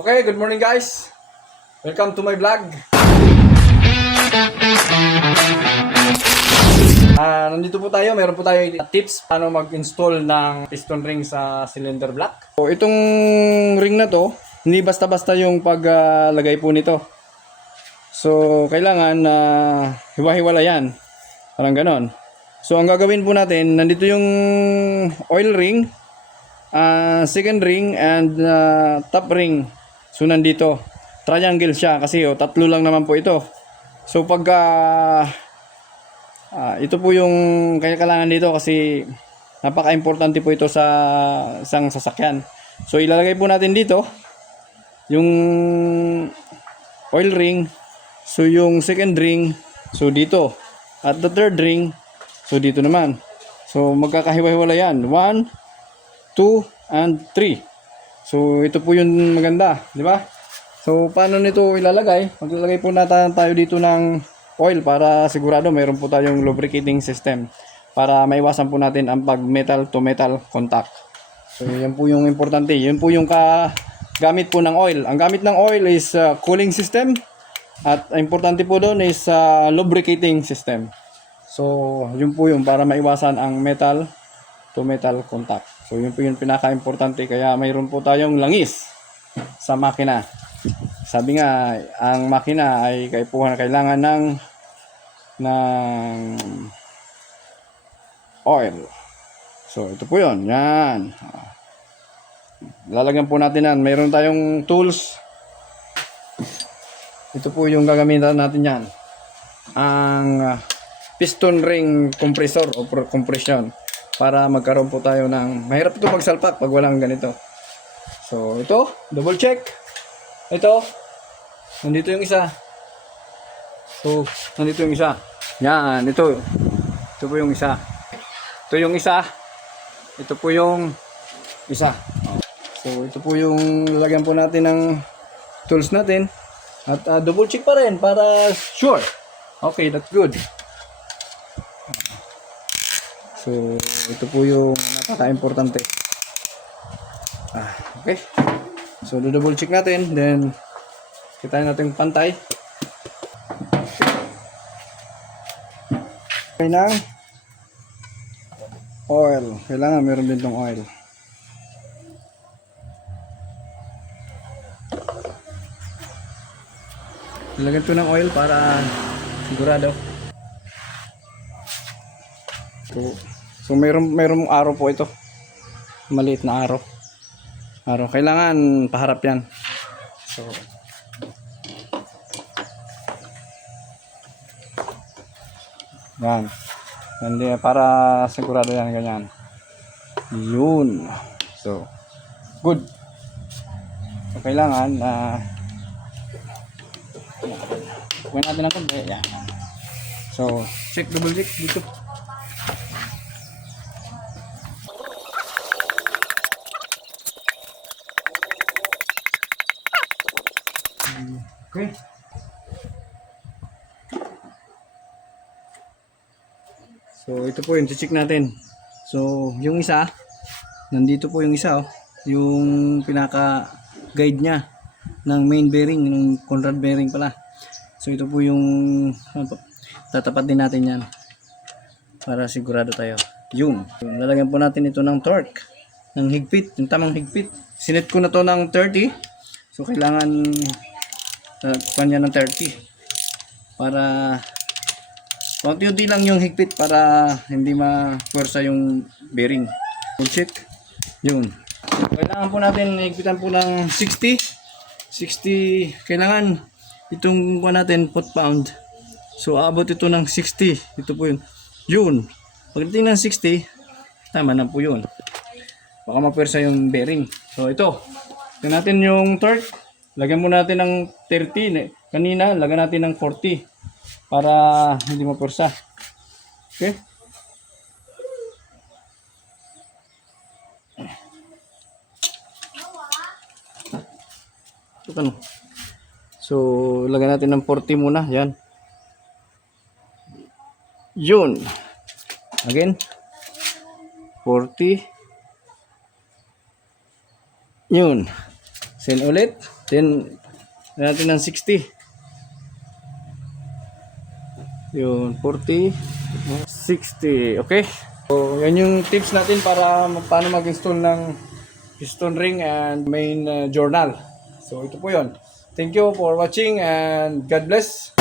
Okay, good morning guys. Welcome to my vlog. Nandito po tayo, meron po tayo tips paano mag-install ng piston ring sa cylinder block. So, itong ring na to, hindi basta-basta yung paglagay po nito. So, kailangan hiwa-hiwala yan. Parang ganon. So, ang gagawin po natin, nandito yung oil ring, second ring, and top ring. So, nandito. Triangle siya kasi tatlo lang naman po ito. So, ito po yung kailangan dito kasi napaka-importante po ito sa isang sasakyan. So, ilalagay po natin dito yung oil ring. So, yung second ring, so dito. At the third ring, so dito naman. So, magkakahiwa-hiwala yan. 1, 2, and 3. So, ito po yung maganda. Di ba? So, paano nito ilalagay? Maglalagay po natin tayo dito ng oil para sigurado mayroon po tayong lubricating system para maiwasan po natin ang pag metal to metal contact. So, yan po yung importante. Yun po yung gamit po ng oil. Ang gamit ng oil is cooling system. At importante po doon is lubricating system. So, yun po yung para maiwasan ang metal to metal contact. So, yun po yung pinaka-importante. Kaya mayroon po tayong langis sa makina. Sabi nga, ang makina ay kailangan ng oil. So, ito po yun. Yan. Lalagyan po natin yan. Mayroon tayong tools. Ito po yung gagamitan natin yan. Ang piston ring compressor o compression. Para magkaroon po tayo ng... Mahirap ito magsalpak pag walang ganito. So, ito. Double check. Ito. Nandito yung isa. So, nandito yung isa. Yan. Ito. Ito po yung isa. Ito yung isa. Ito po yung isa. So, ito po yung lalagyan po natin ng tools natin. At double check pa rin para sure. Okay, that's good. So, ito po yung napaka-importante. Okay. So, double check natin. Then, kita natin pantay. Okay na. Oil. Kailangan meron din tong oil. Ilagyan ito ng oil para sigurado. So mayroong araw po ito. Maliit na araw. Kailangan paharap yan. So yan. Para sigurado yan ganyan. Yun. So good. So kailangan gawin natin ang konti. Yan. So double check dito. Okay. So ito po yung check natin. So yung isa, nandito po yung isa, yung pinaka guide niya ng main bearing, ng Conrad bearing pala. So ito po yung tatapat din natin yan para sigurado tayo. Yun. Lalagyan po natin ito ng torque, ng higpit, yung tamang higpit. Sinet ko na to ng 30. So kailangan kanya ng 30 para konti-unti lang yung higpit para hindi ma-pwersa yung bearing. Check. Yun. Kailangan po natin higpitan po ng 60. Kailangan itong kuha natin foot-pound. So aabot ito ng 60. Ito po yun. Yun. Pagdating ng 60, tama na po yun. Baka ma-pwersa yung bearing. So ito. Tingnan natin yung torque. Lagyan mo natin ng 30. Kanina, lagyan natin ng 40 para hindi mapursa. Okay? So, lagyan natin ng 40 muna. Yan. Yun. Again. 40. Yun. Send ulit. Then, natin ng 60. Yun, 40, 60. Okay? So, yan yung tips natin para paano mag-install ng piston ring and main journal. So, ito po yun. Thank you for watching and God bless.